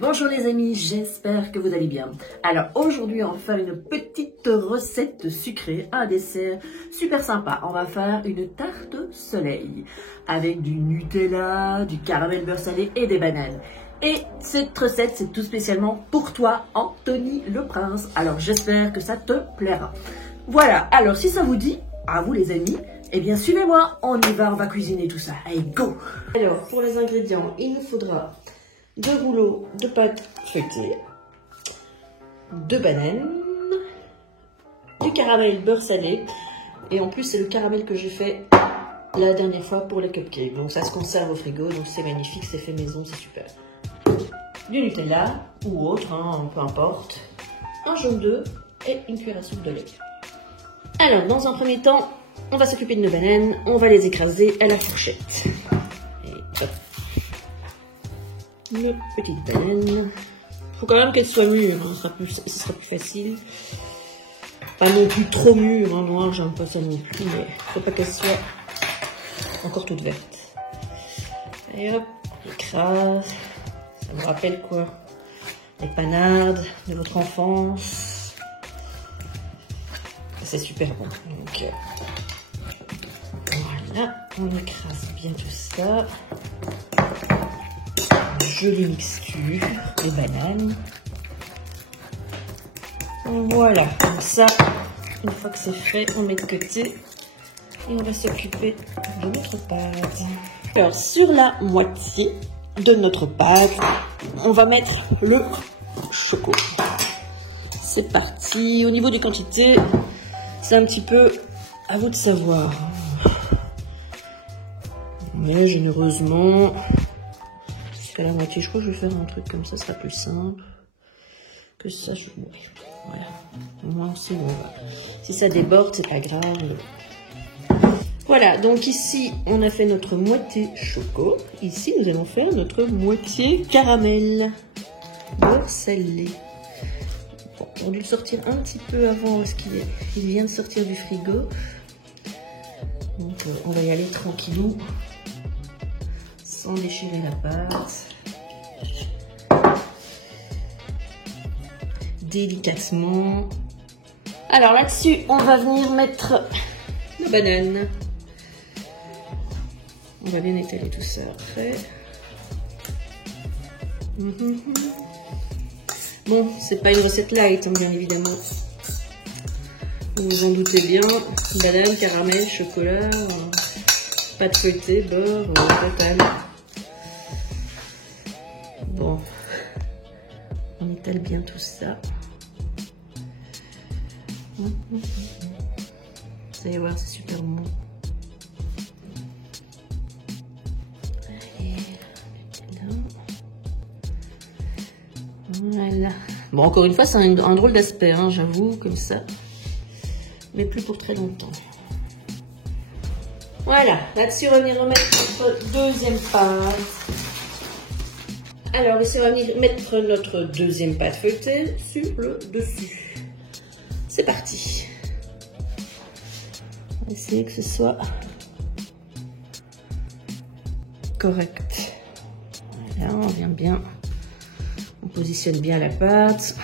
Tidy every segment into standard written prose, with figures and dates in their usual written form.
Bonjour les amis, j'espère que vous allez bien. Alors aujourd'hui on va faire une petite recette sucrée, un dessert super sympa. On va faire une tarte soleil avec du Nutella, du caramel beurre salé et des bananes. Et cette recette c'est tout spécialement pour toi Anthony le Prince. Alors j'espère que ça te plaira. Voilà, alors si ça vous dit, à vous les amis, eh bien suivez-moi, on y va, on va cuisiner tout ça. Allez go! Alors pour les ingrédients, il nous faudra 2 rouleaux de pâte feuilletée, 2 bananes, du caramel beurre salé, et en plus c'est le caramel que j'ai fait la dernière fois pour les cupcakes, donc ça se conserve au frigo, donc c'est magnifique, c'est fait maison, c'est super. Du Nutella ou autre, hein, peu importe, un jaune d'œuf et une cuillère à soupe de lait. Alors dans un premier temps, on va s'occuper de nos bananes, on va les écraser à la fourchette. Et hop. Une petite banane. Faut quand même qu'elle soit mûre, hein. Ce sera plus facile. Pas non plus trop mûre, hein. Moi j'aime pas ça non plus, mais faut pas qu'elle soit encore toute verte. Et hop, écrase. Ça vous rappelle quoi? Les panades de votre enfance. C'est super bon. Donc voilà, on écrase bien tout ça. Jolie mixture, les bananes. Voilà, comme ça, une fois que c'est fait, on met de côté et on va s'occuper de notre pâte. Alors, sur la moitié de notre pâte, on va mettre le choco. C'est parti. Au niveau des quantités, c'est un petit peu à vous de savoir. Mais généreusement, jusqu'à la moitié, je crois que je vais faire un truc comme ça, ce sera plus simple que ça. Voilà, au moins on sait où on va. Si ça déborde, c'est pas grave. Voilà, donc ici on a fait notre moitié choco. Ici nous allons faire notre moitié caramel beurre salé. Bon, on a dû le sortir un petit peu avant parce qu'il vient de sortir du frigo. Donc on va y aller tranquillou, sans déchirer la pâte. Délicatement. Alors là-dessus, on va venir mettre la banane. On va bien étaler tout ça après. Bon, c'est pas une recette light, hein, bien évidemment. Vous vous en doutez bien. Banane, caramel, chocolat, pâte feuilletée, beurre, total. Bon, on étale bien tout ça. Vous allez voir, c'est super bon. Allez, voilà. Bon, encore une fois, c'est un drôle d'aspect, hein, j'avoue, comme ça. Mais plus pour très longtemps. Voilà, là-dessus, on va venir remettre notre deuxième pâte. Alors ici, on va venir mettre notre deuxième pâte feuilletée sur le dessus. C'est parti. On va essayer que ce soit correct. Voilà, on vient bien. On positionne bien la pâte.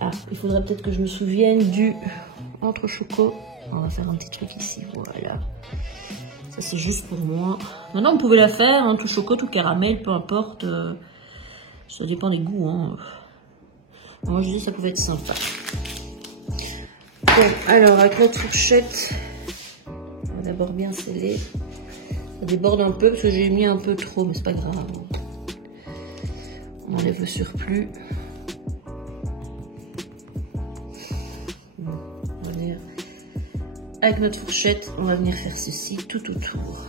Ah, il faudrait peut-être que je me souvienne du entre-choco. On va faire un petit truc ici, voilà. Ça c'est juste pour moi. Maintenant vous pouvez la faire, hein, tout choco, tout caramel, peu importe. Ça dépend des goûts. Hein. Moi je dis ça pouvait être sympa. Bon, alors avec notre fourchette, on va d'abord bien sceller. Ça déborde un peu parce que j'ai mis un peu trop, mais c'est pas grave. On enlève le surplus. On va venir avec notre fourchette, on va venir faire ceci tout autour.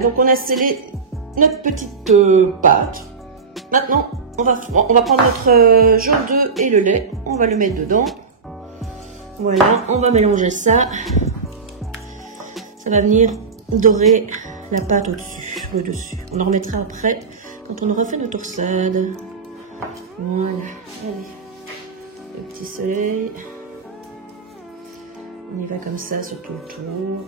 Donc on a scellé notre petite pâte. Maintenant, on va prendre notre jaune d'œuf et le lait. On va le mettre dedans. Voilà, on va mélanger ça. Ça va venir dorer la pâte au-dessus, sur le dessus. On en remettra après quand on aura fait notre torsade. Voilà, allez. le petit soleil. On y va comme ça sur tout le tour.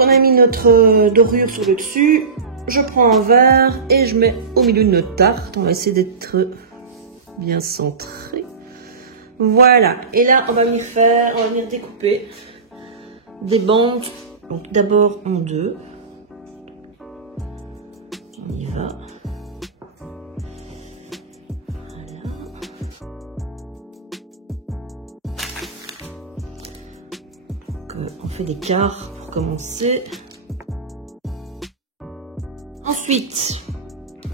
On a mis notre dorure sur le dessus. Je prends un verre et je mets au milieu de notre tarte. On va essayer d'être bien centré. Voilà. Et là, on va venir découper des bandes. Donc d'abord en deux. On y va. Voilà. Donc on fait des quarts pour commencer. Ensuite,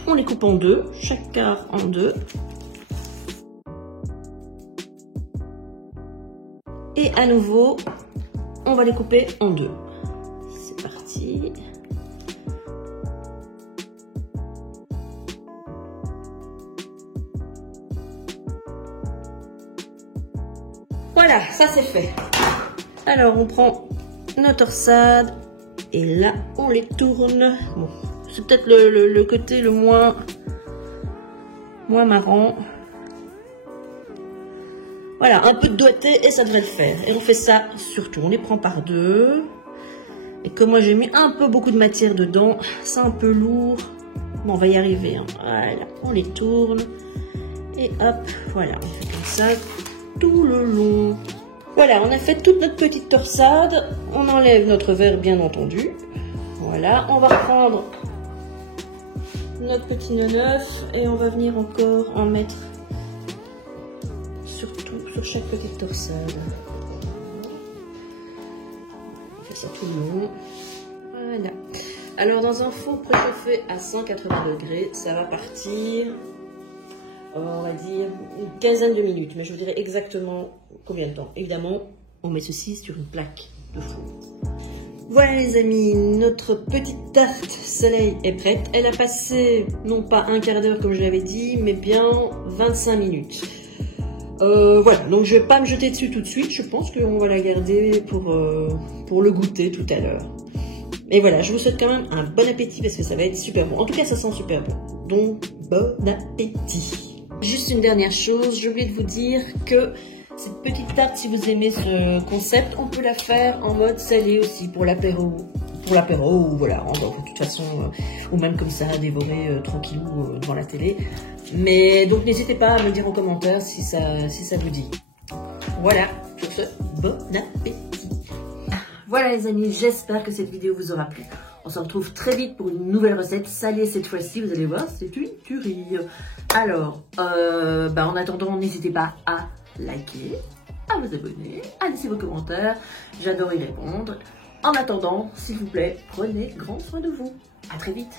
on les coupe en deux, chaque quart en deux. Et à nouveau, on va les couper en deux. C'est parti. Voilà, ça c'est fait. Alors, on prend nos torsades et là, on les tourne. Bon, c'est peut-être le côté le moins marrant. Voilà, un peu de doigté et ça devrait le faire. Et on fait ça surtout, on les prend par deux. Et comme moi j'ai mis un peu beaucoup de matière dedans, c'est un peu lourd. Bon, on va y arriver. Hein. Voilà, on les tourne. Et hop, voilà, on fait comme ça tout le long. Voilà, on a fait toute notre petite torsade. On enlève notre verre, bien entendu. Voilà, on va reprendre notre petit neuf et on va venir encore en mettre sur chaque petite torsade. On fait ça tout le long. Voilà. Alors dans un four préchauffé à 180 degrés, ça va partir, on va dire, une quinzaine de minutes. Mais je vous dirai exactement combien de temps. Évidemment, on met ceci sur une plaque de four. Voilà les amis, notre petite tarte soleil est prête. Elle a passé, non pas un quart d'heure comme je l'avais dit, mais bien 25 minutes. Voilà, donc je vais pas me jeter dessus tout de suite. Je pense qu'on va la garder pour le goûter tout à l'heure. Et voilà, je vous souhaite quand même un bon appétit parce que ça va être super bon. En tout cas, ça sent super bon. Donc, bon appétit. Juste une dernière chose, j'ai oublié de vous dire que cette petite tarte, si vous aimez ce concept, on peut la faire en mode salé aussi pour l'apéro. Pour l'apéro, voilà, de toute façon, ou même comme ça, à dévorer tranquillou devant la télé. Mais donc n'hésitez pas à me dire en commentaire si ça vous dit. Voilà, sur ce, bon appétit. Voilà les amis, j'espère que cette vidéo vous aura plu. On se retrouve très vite pour une nouvelle recette salée cette fois-ci, vous allez voir, c'est une tuerie. Alors, en attendant, n'hésitez pas à liker, à vous abonner, à laisser vos commentaires, j'adore y répondre. En attendant, s'il vous plaît, prenez grand soin de vous. À très vite.